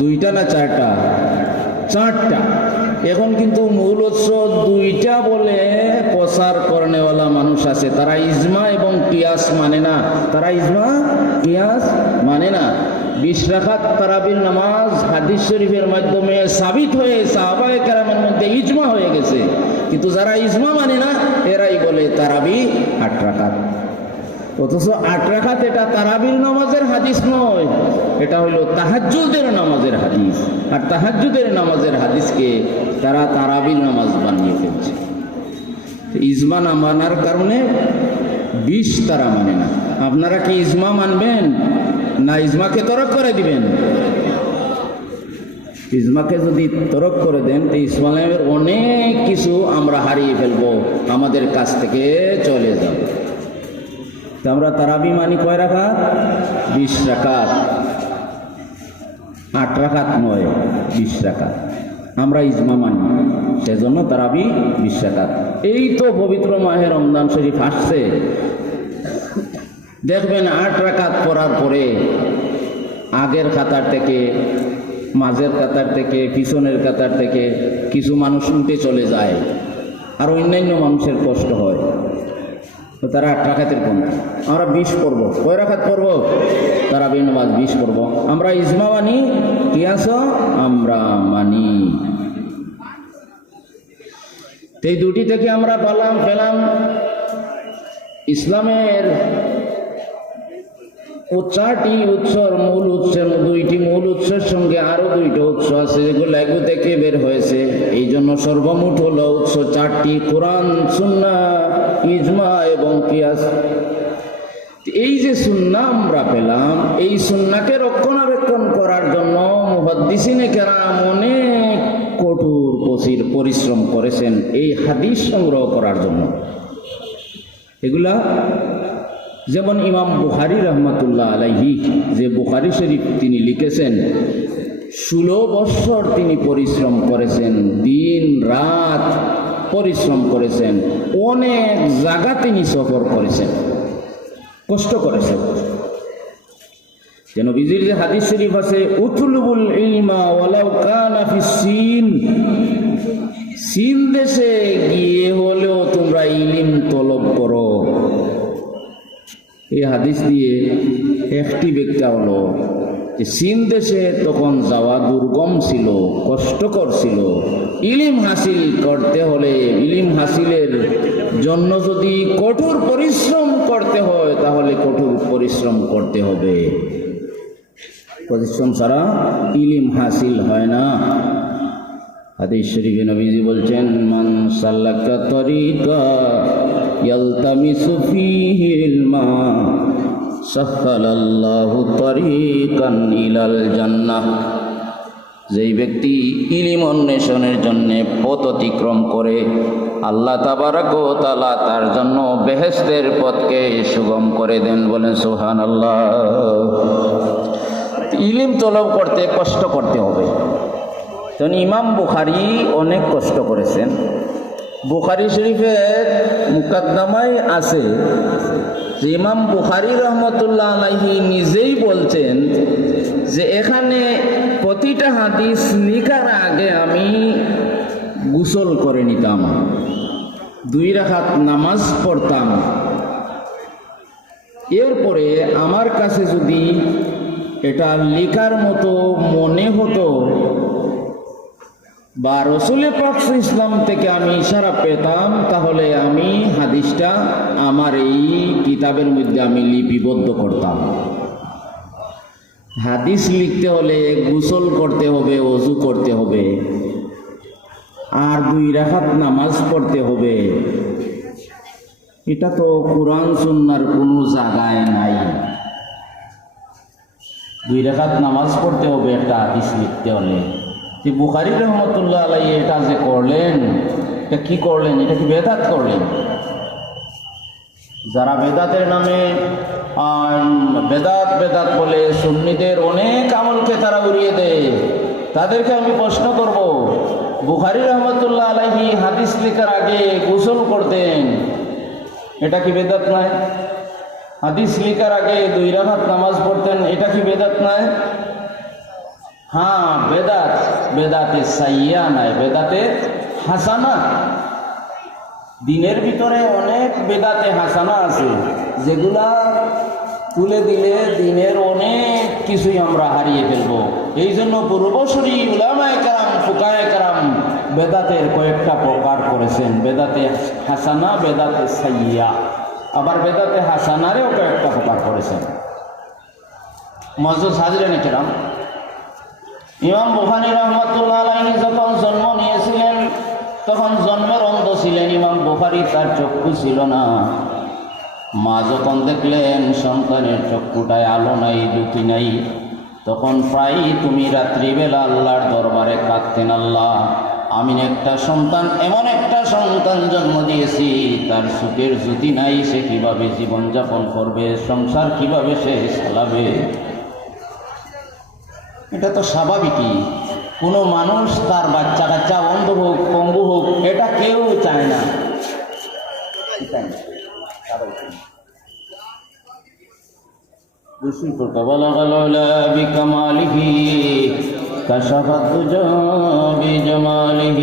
দুইটা না চারটা? চারটা। এখন কিন্তু মূল উৎস দুইটা বলে প্রচার করেনেওয়ালা মানুষ আছে, তারা ইজমা এবং কিয়াস মানে না। তারা ইজমা কিয়াস মানে না। 20 রাকাত তারাবির নামাজ হাদিস শরীফের মাধ্যমে সাবিত হয়ে সাহাবায়ে কেরামের মধ্যে ইজমা হয়ে গেছে, কিন্তু যারা ইজমা মানে না এরাই বলে তারাবি 8 রাকাত। অথচ 8 রাকাত এটা তারাবির নামাজের হাদিস নয়, এটা হইল তাহাজ্জুদের নামাজের হাদিস। আর তাহাজ্জুদের নামাজের হাদিসকে তারা তারাবির নামাজ বানিয়ে ফেলছে। ইজমা না মানার কারণে 20 তারা মানে না। আপনারা কি ইজমা মানবেন না ইজমাকে তরক করে দিবেন? ইজমাকে যদি তরক করে দেন তো ইসলামের অনেক কিছু আমরা হারিয়ে ফেলবো, আমাদের কাছ থেকে চলে যাবে। তো আমরা তারাবি মানি কয় রাকাত? 20 রাকাত। 8 রাকাত নয়, 20 রাকাত। আমরা ইজমা মানি, সেজন্য তারাবি 20 রাকাত। এই তো পবিত্র মাহে রমজান শরীফ আসছে, দেখবেন 8 রাকাত পড়ার পরে আগের কাতার থেকে, মাঝের কাতার থেকে, পিছনের কাতার থেকে কিছু মানুষ উঠে চলে যায়, আর অন্যান্য মানুষের কষ্ট হয়। তো তারা 8 রাকাতের কোন, আমরা 20 পড়বো। কয় রাকাত পড়বো? তারাবি নামাজ 20 পড়বো। আমরা ইজমা মানি, কিয়াস আমরা মানি। এই দুটি থেকে আমরা পেলাম ইসলামের চারটি উৎসর মূল উৎসের, দুইটি মূল উৎসের সঙ্গে আরো 2টা উৎস আছে যেগুলো এগু থেকে বের হয়েছে। এই জন্য সর্বমোট হলো উৎস 4টি: কোরআন, সুন্নাহ, ইজমা এবং কিয়াস। এই যে সুন্নাহ আমরা পেলাম, এই সুন্নাহকে রক্ষণাবেক্ষণ করার জন্য মুহাদ্দিসিনে কেরাম অনেক কঠোর পরিশ্রম করেছেন এই হাদিস সংগ্রহ করার জন্য। এগুলা যেমন ইমাম বুখারী রহমাতুল্লাহ আলাইহি, যে বুখারী শরীফ তিনি লিখেছেন, 16 বছর তিনি পরিশ্রম করেছেন, দিন রাত পরিশ্রম করেছেন, অনেক জায়গা তিনি সফর করেছেন, কষ্ট করেছেন। যেন বিজির যে হাদিস শরীফ আছে, উতলুবুল ইলমা ওয়ালাউ কানা ফিস সিন, সিন দেশে গিয়ে হলেও তোমরা ইলম তলব করো। এই হাদিস দিয়ে একটি ব্যাখ্যা হলো যে সিন দেশে তখন যাওয়া দুর্গম ছিল, কষ্টকর ছিল। ইলম হাসিল করতে হলে, ইলম হাসিলের জন্য যদি কঠোর পরিশ্রম করতে হয় তাহলে কঠোর পরিশ্রম করতে হবে। পরিশ্রম ছাড়া ইলম হাসিল হয় না। হাদিস শরীফে নবীজি বলছেন, মান সাল্লাকা তরিকা ইয়ালতামিসু ফীহি ইলমা সাহহালাল্লাহু তরিকান ইলাল জান্নাহ। যেই ব্যক্তি ইলম অন্বেষণের জন্য পথ অতিক্রম করে, আল্লাহ তাবারক ওয়া তাআলা তার জন্য বেহেশতের পথকে সুগম করে দেন। বলেন সুবহানাল্লাহ। ইলম তলব করতে কষ্ট করতে হবে। তখন ইমাম বুখারী অনেক কষ্ট করেছেন। বুখারী শরীফের মুকদ্দমায় আছে যে ইমাম বুখারী রহমতুল্লাহ আলাইহি নিজেই বলছেন যে এখানে প্রতিটা হাদিস লিখার আগে আমি গোসল করে নিতাম, 2 রাকাত নামাজ পড়তাম, এরপরে আমার কাছে যদি এটা লেখার মতো মনে হতো বা রাসূল পাক সাল্লাল্লাহু আলাইহি ওয়াসাল্লাম থেকে আমি ইশারা পেতাম, তাহলে আমি হাদিসটা আমার এই কিতাবের মধ্যে আমি লিপিবদ্ধ করতাম। হাদিস লিখতে হলে গোসল করতে হবে, ওযু করতে হবে, আর 2 রাকাত নামাজ পড়তে হবে। এটা তো কোরআন সুন্নাহর কোনো জায়গায় নাই। 2 রাকাত নামাজ পড়তে হবে একটা হাদিস লিখতে হলে। যে বুখারী রহমতুল্লাহ আলাইহি এটা যে করলেন, এটা কি করলেন? এটা কি বেদাত করলেন? যারা বেদাতের নামে বেদাত বলে সুন্নিদের অনেক আমলকে তারা উড়িয়ে দেয়, তাদেরকে আমি প্রশ্ন করব, বুখারী রহমতুল্লাহ আলাইহি হাদিস লেখার আগে গোসল করতেন, এটা কি বেদাত নয়? হাদিস লেখার আগে 2 রাকাত নামাজ পড়তেন, এটা কি বেদাত নয়? হ্যাঁ, বেদাত, বেদাতে সাইয়া নাই, বেদাতে হাসানা। দিনের ভিতরে অনেক বেদাতে হাসানা আছে, যেগুলা তুলে দিলে দিনের অনেক কিছুই আমরা হারিয়ে ফেলবো। এই জন্য পূর্বসূরি উলামায়ে কেরাম, ফুকায়ে কেরাম বেদাতের কয়েকটা প্রকার করেছেন, বেদাতে হাসানা, বেদাতে সাইয়া, আবার বেদাতে হাসানারেও কয়েকটা প্রকার করেছেন। মুআজ্জাজ হাজিরিন কেরাম, ইমাম বুখারী রাহমাতুল্লাহ আলাইহি যখন জন্ম নিয়েছিলেন তখন জন্মের অন্ধ ছিলেন ইমাম বুখারী, তার চক্ষু ছিল না। মা যখন দেখলেন সন্তানের চক্ষুটায় আলো নাই, জ্যোতি নাই, তখন প্রায় তুমি রাত্রিবেলা আল্লাহর দরবারে কাঁদতেন, আল্লাহ আমি একটা সন্তান, এমন একটা সন্তান জন্ম দিয়েছি, তার সুখের জ্যোতি নাই, সে কিভাবে জীবনযাপন করবে, সংসার কিভাবে সে চালাবে। এটা তো স্বাভাবিকই, কোনো মানুষ তার বাচ্চা কাচ্চা অন্ধ হোক, পঙ্গু হোক, এটা কেউ চায় না। بلغ العلا بكماله كشف الدجى بجماله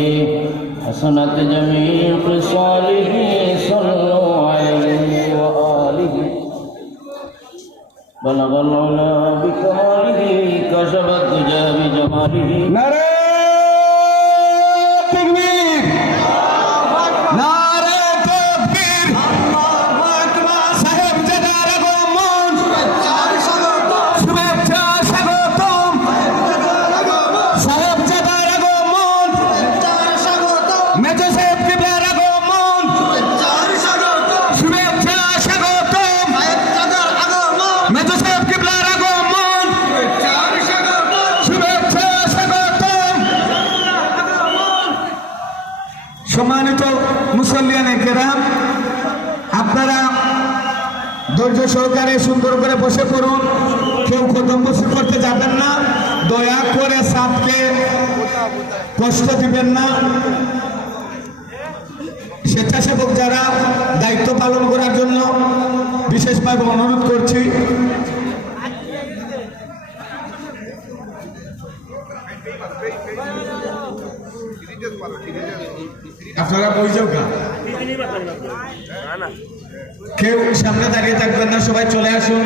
حسنت جميع خصاله صلوا عليه وآله بلغ العلا بكماله كشف الدجى بجماله নারে তাকবীর, নারে তাকবীর, আল্লাহু আকবার। সাহেবজাদার আগমন, শুভেচ্ছা স্বাগতম, সাহেবজাদার আগমন, মেজর সাহেব কিবলার আগমন, শুভেচ্ছা স্বাগতম, মেজর সাহেব কিবলার আগমন, শুভেচ্ছা স্বাগতম। সম্মানিত মুসল্লিয়ানে কেরাম, আপনারা ধৈর্য সহকারে সুন্দর করে বসে পড়ুন, কেউ খতম বসে করতে যাবেন না, দয়া করে সাথকে কষ্ট দিবেন না। স্বেচ্ছাসেবক যারা দায়িত্ব পালন করার জন্য বিশেষভাবে অনুরোধ করছি। আপনারা বই যাও কা, কেউ সামনে দাঁড়িয়ে থাকবেন না, সবাই চলে আসুন।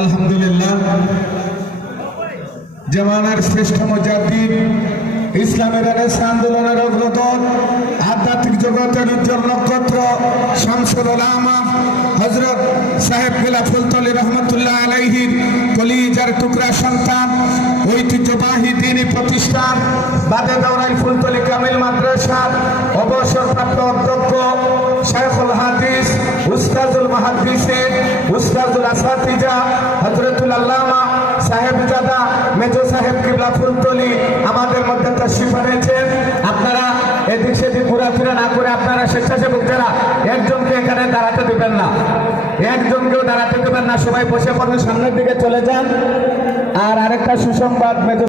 আলহামদুলিল্লাহ, জামানার শ্রেষ্ঠ মুজাদ্দিদ, ইসলামের রেনেসাঁ আন্দোলনের অগ্রদূত, আধ্যাত্মিক জগতের উজ্জ্বল নক্ষত্র, শামসুল উলামা হযরত সাহেব কিবলা ফুলতলী রহমতুল্লাহ আলাইহির কলিজার টুকরা সন্তান, ঐতিহ্যবাহী দ্বীনি প্রতিষ্ঠান বাদে দাওরাই ফুলতলী কামিল মাদ্রাসার অবসরপ্রাপ্ত অধ্যক্ষ শাইখুল হাদিস, উস্তাজুল মুহাদ্দিসিন, উস্তাজুল আসাতিজা হযরতুল আল্লামা সাহেবজাদা মেজর সাহেব কিবলা ফুলতলী আমাদের মধ্যে তাশরীফ এনেছেন। আপনারা এদিক সেদিক ঘোরাফেরা না করে আপনারা স্বেচ্ছাসেবক যারা, একজনকে এখানে দাঁড়াতে দেবেন না, একজনকেও দাঁড়াতে দেবেন না, সবাই বসে পড়ুন, সামনের দিকে চলে যান। আর আরেকটা সুসংবাদ, মেজর